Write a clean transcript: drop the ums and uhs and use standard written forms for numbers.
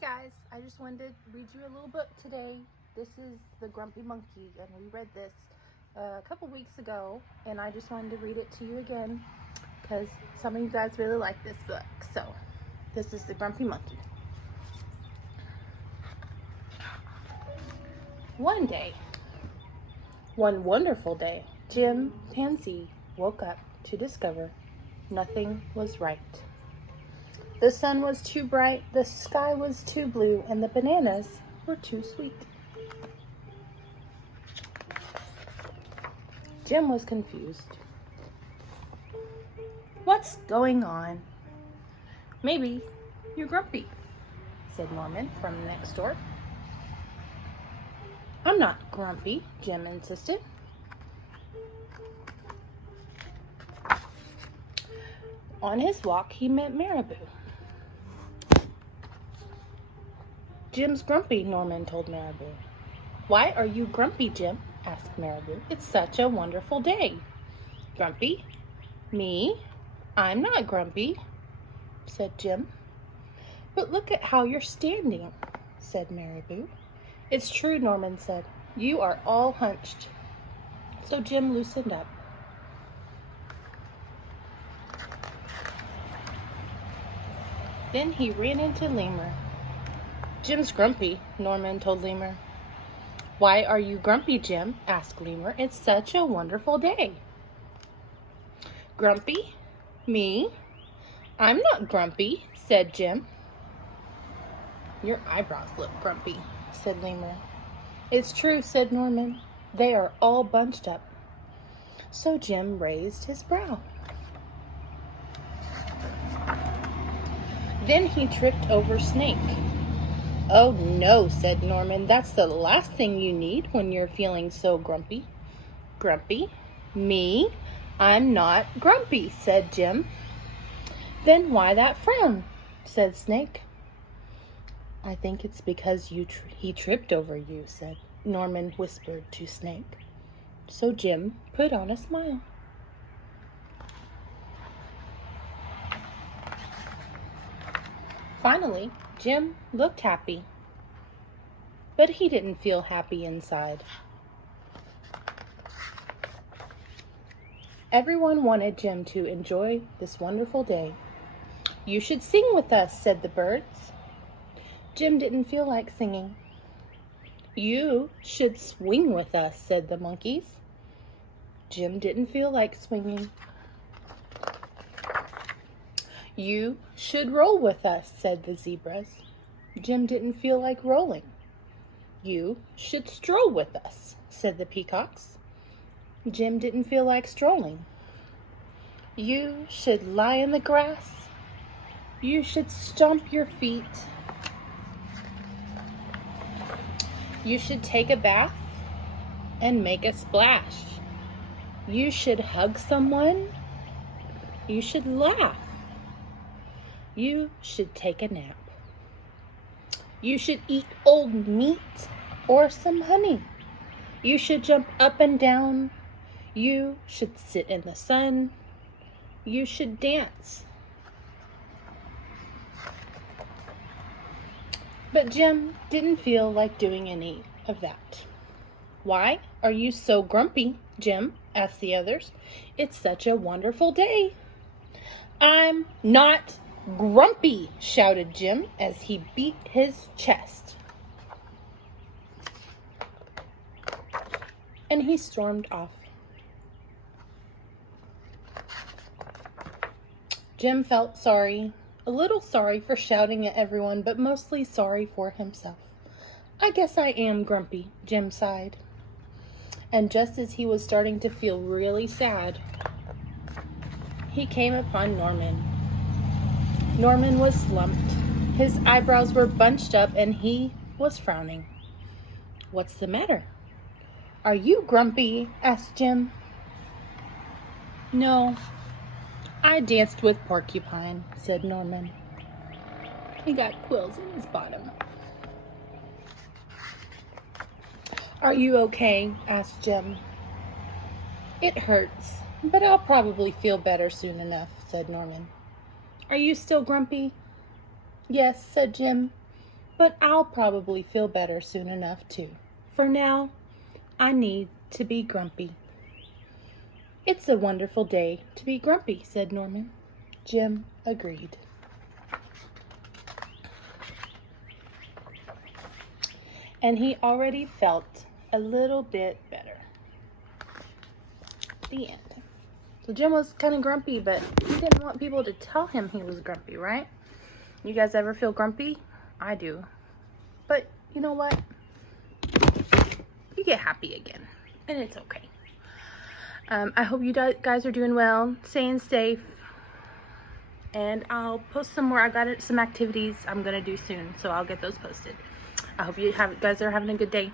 Guys, I just wanted to read you a little book today. This is The Grumpy Monkey, and we read this a couple weeks ago, and I just wanted to read it to you again because some of you guys really like this book. So, this is The Grumpy Monkey. One day, one wonderful day, Jim Pansy woke up to discover nothing was right. The sun was too bright, the sky was too blue, and the bananas were too sweet. Jim was confused. What's going on? Maybe you're grumpy, said Norman from next door. I'm not grumpy, Jim insisted. On his walk, he met Marabou. Jim's grumpy, Norman told Marabou. Why are you grumpy, Jim? Asked Marabou. It's such a wonderful day. Grumpy? Me? I'm not grumpy, said Jim. But look at how you're standing, said Marabou. It's true, Norman said. You are all hunched. So Jim loosened up. Then he ran into Lemur. Jim's grumpy, Norman told Lemur. Why are you grumpy, Jim? Asked Lemur. It's such a wonderful day. Grumpy? Me? I'm not grumpy, said Jim. Your eyebrows look grumpy, said Lemur. It's true, said Norman. They are all bunched up. So Jim raised his brow. Then he tripped over Snake. Oh no, said Norman. That's the last thing you need when you're feeling so grumpy. Grumpy? Me? I'm not grumpy, said Jim. Then why that frown? Said Snake. I think it's because he tripped over you, said Norman whispered to Snake. So Jim put on a smile. Finally, Jim looked happy, but he didn't feel happy inside. Everyone wanted Jim to enjoy this wonderful day. You should sing with us, said the birds. Jim didn't feel like singing. You should swing with us, said the monkeys. Jim didn't feel like swinging. You should roll with us, said the zebras. Jim didn't feel like rolling. You should stroll with us, said the peacocks. Jim didn't feel like strolling. You should lie in the grass. You should stomp your feet. You should take a bath and make a splash. You should hug someone. You should laugh. You should take a nap. You should eat old meat or some honey. You should jump up and down. You should sit in the sun. You should dance. But Jim didn't feel like doing any of that. Why are you so grumpy, Jim? Asked the others. It's such a wonderful day. I'm not grumpy, shouted Jim as he beat his chest. And he stormed off. Jim felt sorry, a little sorry for shouting at everyone, but mostly sorry for himself. I guess I am grumpy, Jim sighed. And just as he was starting to feel really sad, he came upon Norman. Norman was slumped. His eyebrows were bunched up and he was frowning. What's the matter? Are you grumpy? Asked Jim. No, I danced with Porcupine, said Norman. He got quills in his bottom. Are you okay? Asked Jim. It hurts, but I'll probably feel better soon enough, said Norman. Are you still grumpy? Yes, said Jim. But I'll probably feel better soon enough too. For now, I need to be grumpy. It's a wonderful day to be grumpy, said Norman. Jim agreed. And he already felt a little bit better. The end. So Jim was kind of grumpy, but he didn't want people to tell him he was grumpy, right? You guys ever feel grumpy? I do. But you know what? You get happy again, and it's okay. I hope you guys are doing well, staying safe, and I'll post some more. I got some activities I'm gonna do soon, so I'll get those posted. I hope you guys are having a good day.